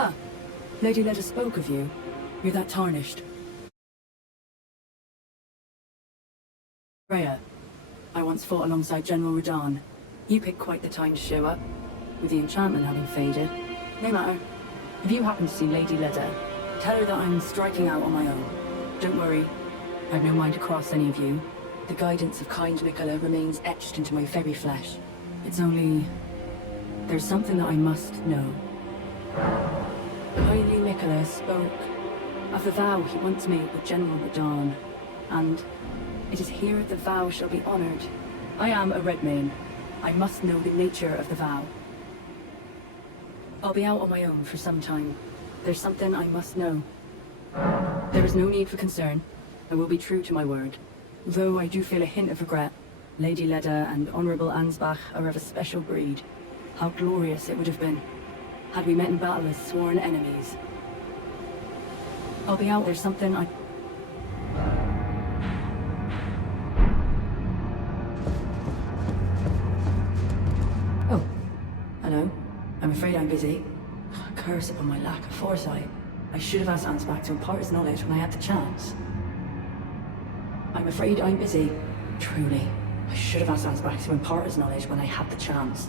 Ah, Lady Leda spoke of you. You're that tarnished. Freyja. I once fought alongside General Redmane. You picked quite the time to show up, with the enchantment having faded. No matter. If you happen to see Lady Leda, tell her that I'm striking out on my own. Don't worry. I've no mind to cross any of you. The guidance of kind Mikola remains etched into my very flesh. It's only... there's something that I must know. Kindly Mikola spoke of the vow he once made with General Redmane, and it is here the vow shall be honored. I am a Redmane. I must know the nature of the vow. I'll be out on my own for some time. There's something I must know. There is no need for concern. I will be true to my word. Though I do feel a hint of regret. Lady Leda and Honorable Ansbach are of a special breed. How glorious it would have been had we met in battle as sworn enemies. I'll be out. There's something I... Oh. Hello. I'm afraid I'm busy. Curse upon my lack of foresight. I should have asked Ansbach to impart his knowledge when I had the chance. I'm afraid I'm busy. Truly. I should have asked Ansbach to impart his knowledge when I had the chance.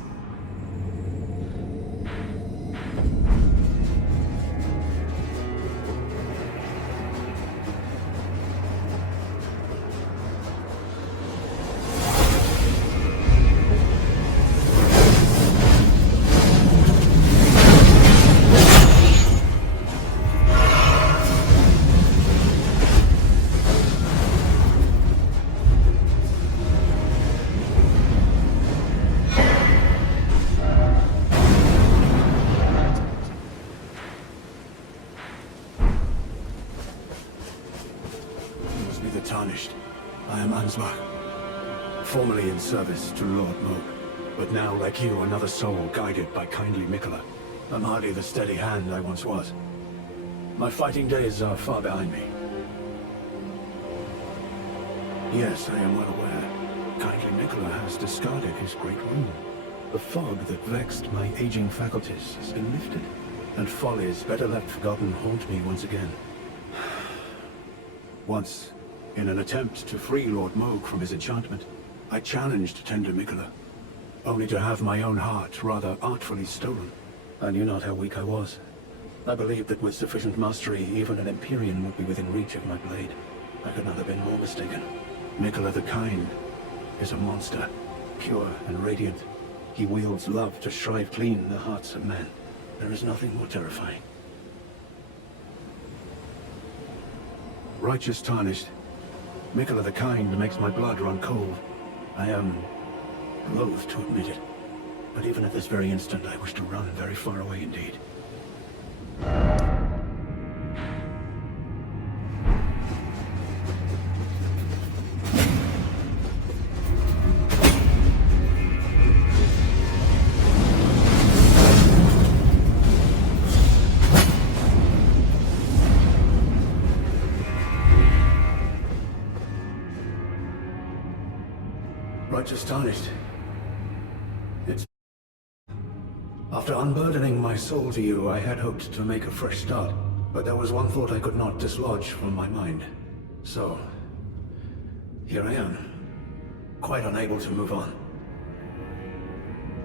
Tarnished. I am Ansbach, formerly in service to Lord Moog, but now, like you, another soul guided by kindly Mikola. I'm hardly the steady hand I once was. My fighting days are far behind me. Yes, I am well aware. Kindly Mikola has discarded his great rune. The fog that vexed my aging faculties has been lifted, and follies better left forgotten haunt me once again. Once, in an attempt to free Lord Moog from his enchantment, I challenged tender Mikola, only to have my own heart rather artfully stolen. I knew not how weak I was. I believed that with sufficient mastery, even an Empyrean would be within reach of my blade. I could not have been more mistaken. Mikola the Kind is a monster, pure and radiant. He wields love to shrive clean the hearts of men. There is nothing more terrifying. Righteous Tarnished. Mikola the Kind makes my blood run cold. I am loath to admit it, but even at this very instant I wish to run very far away indeed. Righteous Tarnished. It's... After unburdening my soul to you, I had hoped to make a fresh start, but there was one thought I could not dislodge from my mind. So, here I am, quite unable to move on.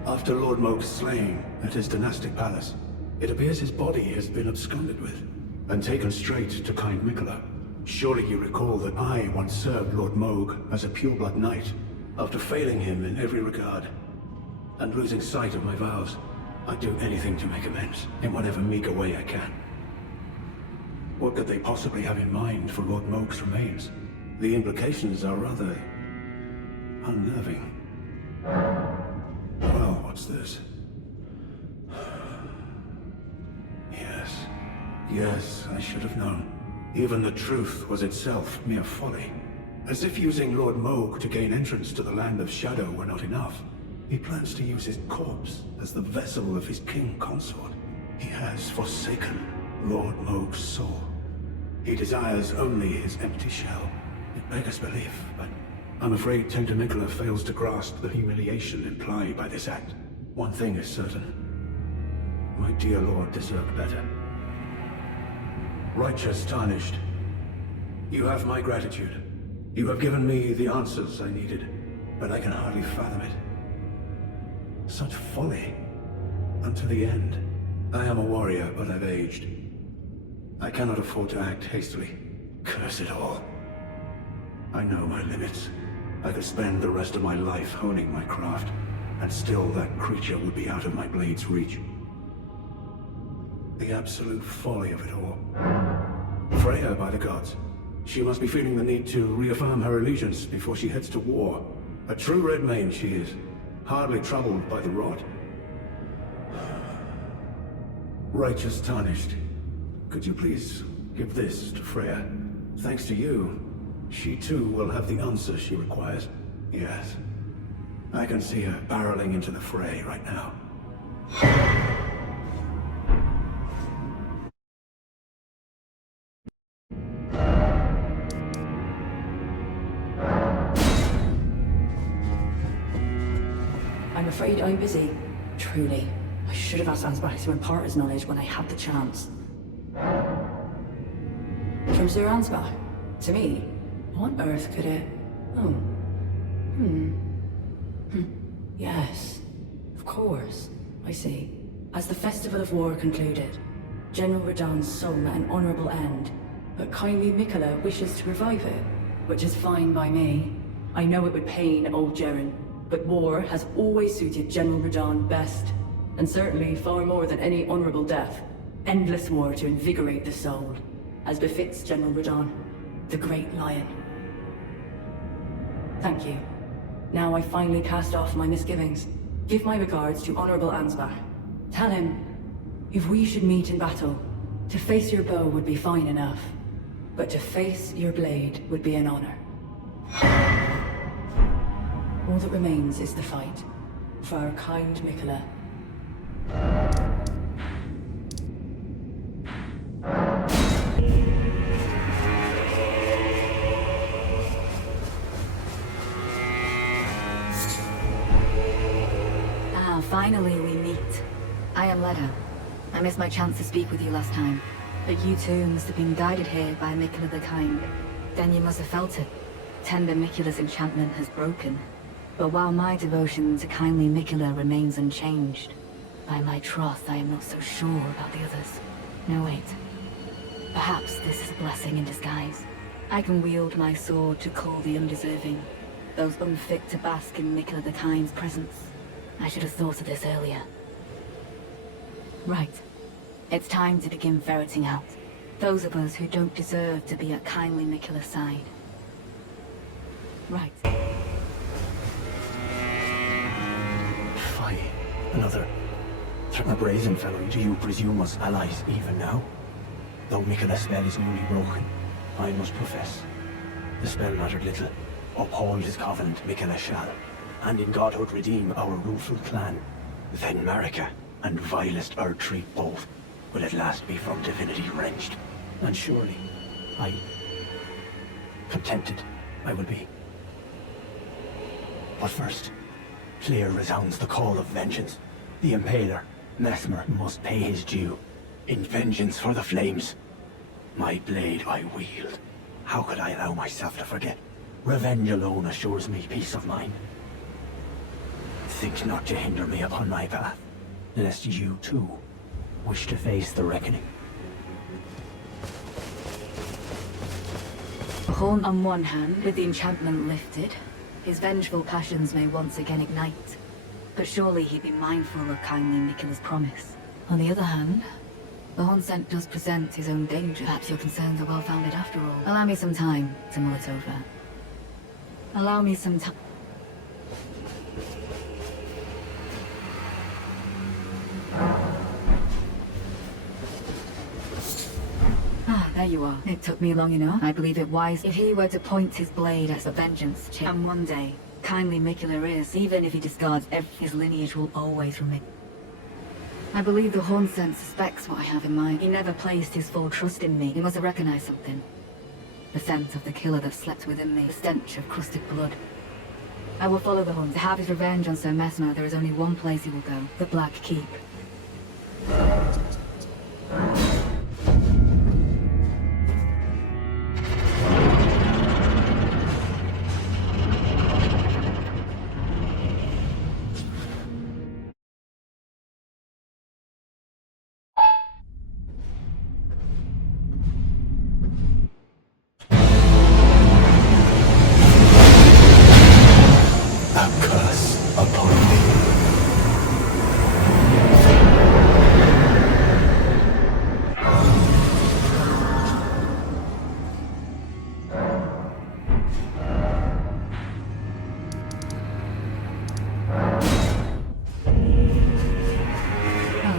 After Lord Moog's slaying at his dynastic palace, it appears his body has been absconded with, and taken straight to kind Mikola. Surely you recall that I once served Lord Moog as a pureblood knight, after failing him in every regard, and losing sight of my vows. I'd do anything to make amends, in whatever meager way I can. What could they possibly have in mind for Lord Moog's remains? The implications are rather... unnerving. Well, what's this? Yes, I should have known. Even the truth was itself mere folly. As if using Lord Moog to gain entrance to the Land of Shadow were not enough, he plans to use his corpse as the vessel of his king consort. He has forsaken Lord Moog's soul. He desires only his empty shell. It beggars belief, but I'm afraid tender Mikola fails to grasp the humiliation implied by this act. One thing is certain. My dear lord deserved better. Righteous tarnished. You have my gratitude. You have given me the answers I needed, but I can hardly fathom it. Such folly. Unto the end. I am a warrior, but I've aged. I cannot afford to act hastily. Curse it all. I know my limits. I could spend the rest of my life honing my craft, and still that creature would be out of my blade's reach. The absolute folly of it all. Freyja, by the gods. She must be feeling the need to reaffirm her allegiance before she heads to war. A true Redmane she is, hardly troubled by the rot. Righteous tarnished. Could you please give this to Freyja? Thanks to you, she too will have the answer she requires. Yes. I can see her barreling into the fray right now. I'm afraid I'm busy. Truly. I should have asked Ansbach to impart his knowledge when I had the chance. From Sir Ansbach? To me? What on earth could it... Oh. Yes. Of course. I see. As the Festival of War concluded, General Radahn's soul met an honorable end, but kindly Mikola wishes to revive it, which is fine by me. I know it would pain old Jeren, but war has always suited General Radahn best, and certainly far more than any honorable death. Endless war to invigorate the soul, as befits General Radahn, the Great Lion. Thank you. Now I finally cast off my misgivings. Give my regards to Honorable Ansbach. Tell him, if we should meet in battle, to face your bow would be fine enough, but to face your blade would be an honor. All that remains is the fight, for our kind Mikola. Finally we meet. I am Leda. I missed my chance to speak with you last time. But you too must have been guided here by Mikola the Kind. Then you must have felt it. Tender Mikola's enchantment has broken. But while my devotion to kindly Mikola remains unchanged, by my troth I am not so sure about the others. No, wait. Perhaps this is a blessing in disguise. I can wield my sword to call the undeserving, those unfit to bask in Mikola the Kind's presence. I should have thought of this earlier. Right. It's time to begin ferreting out those of us who don't deserve to be at kindly Mikola's side. Right. Fie. Another. A brazen fellow, do you presume us allies even now? Though Mikola's spell is newly broken, I must profess. The spell mattered little. Uphold his covenant, Mikola shall, and in godhood redeem our rueful clan. Then Marika and vilest Erdtree both will at last be from divinity wrenched. And surely, contented I will be. But first, clear resounds the call of vengeance. The Impaler, Messmer, must pay his due. In vengeance for the flames. My blade I wield. How could I allow myself to forget? Revenge alone assures me peace of mind. Think not to hinder me upon my path, lest you too wish to face the reckoning. Horn on one hand, with the enchantment lifted, his vengeful passions may once again ignite. But surely he'd be mindful of kindly Mikola's promise. On the other hand, the Hornsent does present his own danger. Perhaps your concerns are well-founded after all. Allow me some time to mull it over. Allow me some time. There you are. It took me long enough. I believe it wise if he were to point his blade as a vengeance chip. And one day, kindly Mikola is, even if he discards his lineage will always remain. I believe the Hornsent suspects what I have in mind. He never placed his full trust in me. He must have recognized something. The scent of the killer that slept within me. The stench of crusted blood. I will follow the Horn. To have his revenge on Sir Messmer, there is only one place he will go. The Black Keep.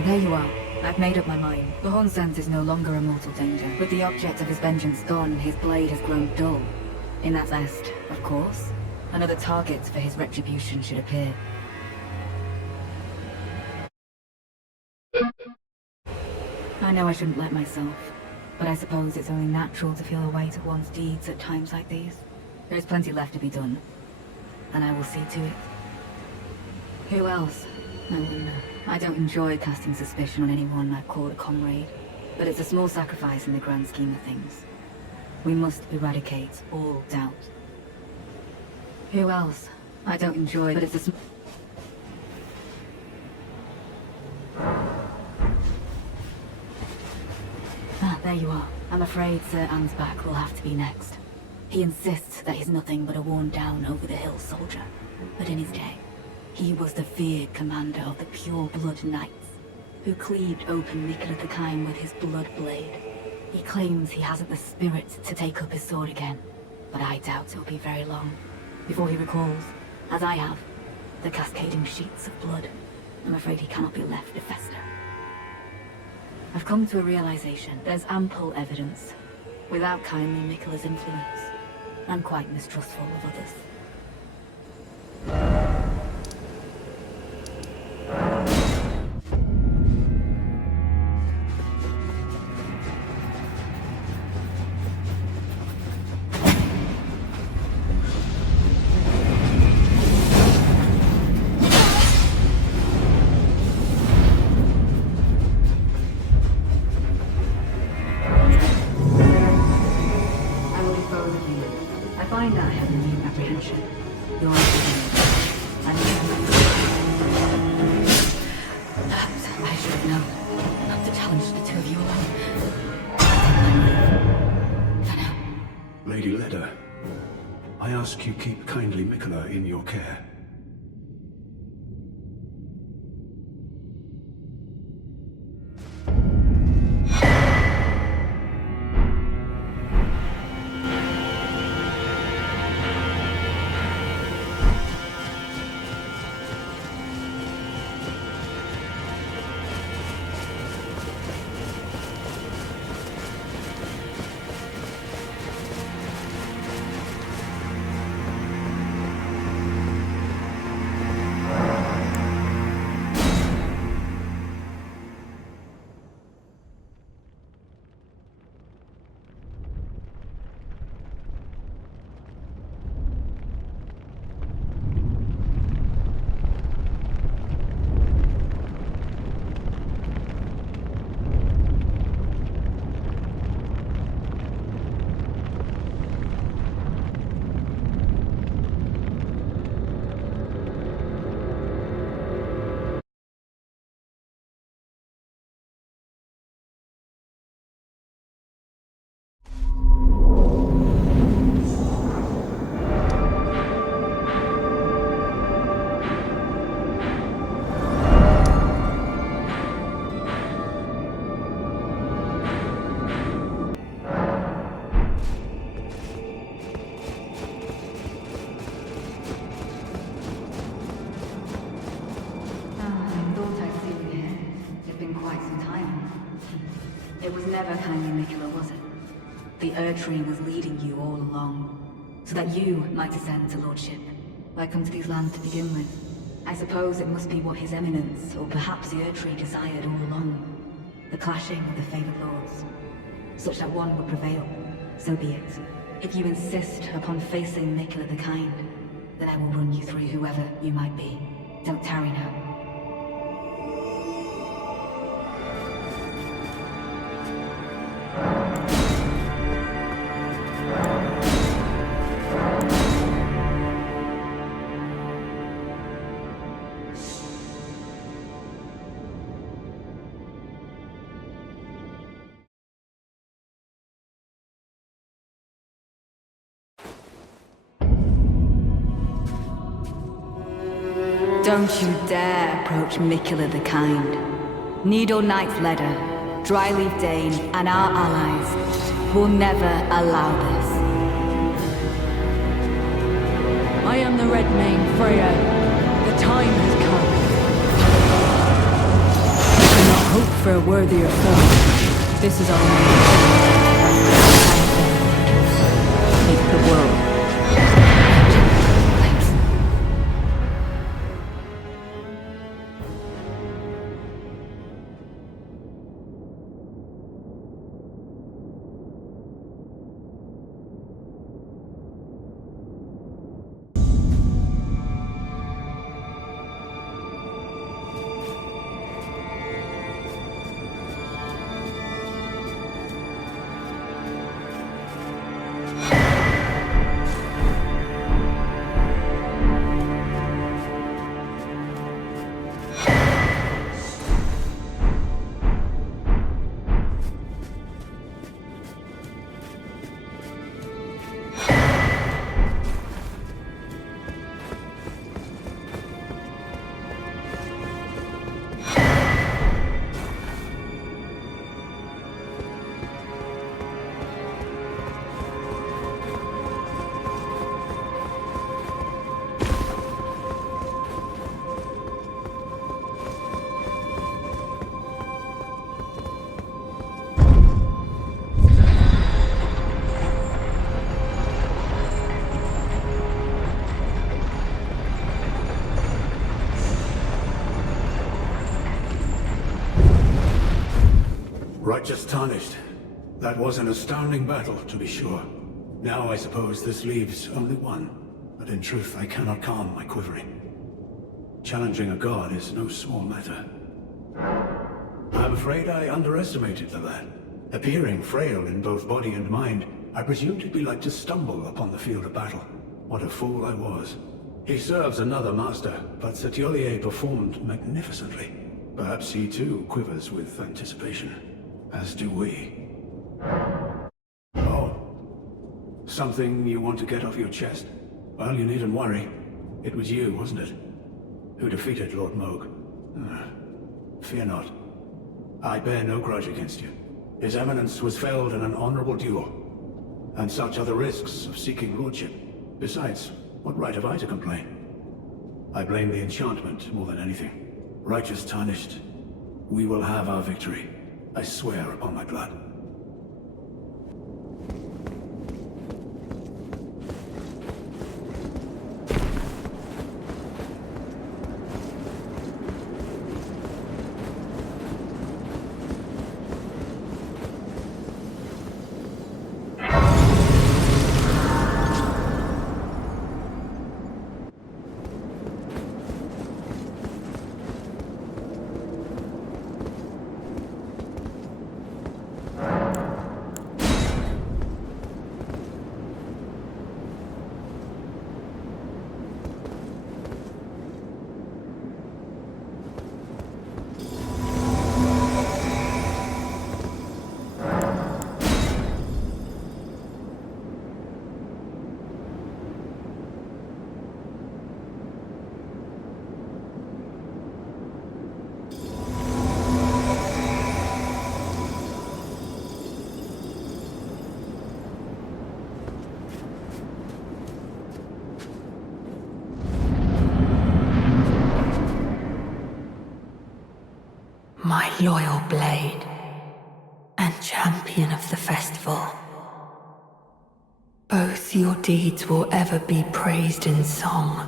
There you are. I've made up my mind. The Hornsent is no longer a mortal danger. With the object of his vengeance gone, his blade has grown dull. In that zest, of course, another target for his retribution should appear. I know I shouldn't let myself, but I suppose it's only natural to feel the weight of one's deeds at times like these. There's plenty left to be done, and I will see to it. Who else? I wonder. I don't enjoy casting suspicion on anyone I've called a comrade, but it's a small sacrifice in the grand scheme of things. We must eradicate all doubt. Who else? I don't enjoy, but it's a there you are. I'm afraid Sir Ansbach will have to be next. He insists that he's nothing but a worn-down over-the-hill soldier. But in his day, he was the feared commander of the pure-blood knights, who cleaved open Mikula the Kind with his blood blade. He claims he hasn't the spirit to take up his sword again, but I doubt it'll be very long before he recalls, as I have, the cascading sheets of blood. I'm afraid he cannot be left to fester. I've come to a realization. There's ample evidence. Without kindly Mikula's influence, I'm quite mistrustful of others. Lady Leda, I ask you keep kindly Mikula in your care. Never kindly Mikula, was it? The Erdtree was leading you all along, so that you might ascend to lordship. Why come to these lands to begin with? I suppose it must be what His Eminence, or perhaps the Erdtree desired all along. The clashing of the favored lords, such that one would prevail. So be it. If you insist upon facing Mikula the Kind, then I will run you through whoever you might be. Don't tarry now. Don't you dare approach Mikula the Kind. Needle Knight Leda, Dryleaf Dane, and our allies will never allow this. I am the Redmane Freyja. The time has come. You cannot Hope for a worthier foe. This is all I need. Take the world. Thanks. Righteous tarnished. That was an astounding battle, to be sure. Now I suppose this leaves only one, but in truth I cannot calm my quivering. Challenging a god is no small matter. I'm afraid I underestimated the lad. Appearing frail in both body and mind, I presumed he'd be like to stumble upon the field of battle. What a fool I was. He serves another master, but Thiollier performed magnificently. Perhaps he too quivers with anticipation. As do we. Oh. Something you want to get off your chest? Well, you needn't worry. It was you, wasn't it? Who defeated Lord Moog. Fear not. I bear no grudge against you. His Eminence was felled in an honorable duel. And such are the risks of seeking lordship. Besides, what right have I to complain? I blame the enchantment more than anything. Righteous tarnished. We will have our victory. I swear upon my blood. My loyal blade, and champion of the festival. Both your deeds will ever be praised in song.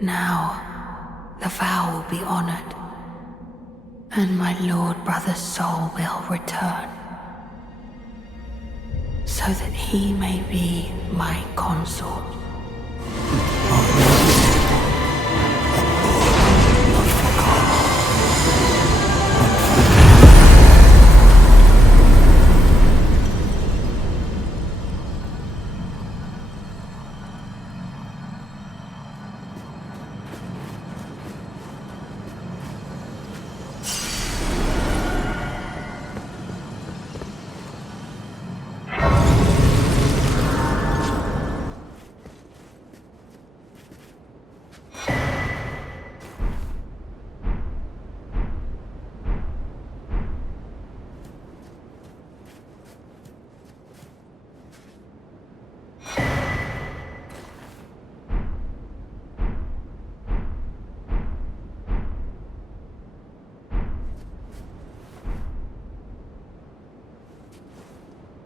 Now, the vow will be honored, and my lord brother's soul will return, so that he may be my consort.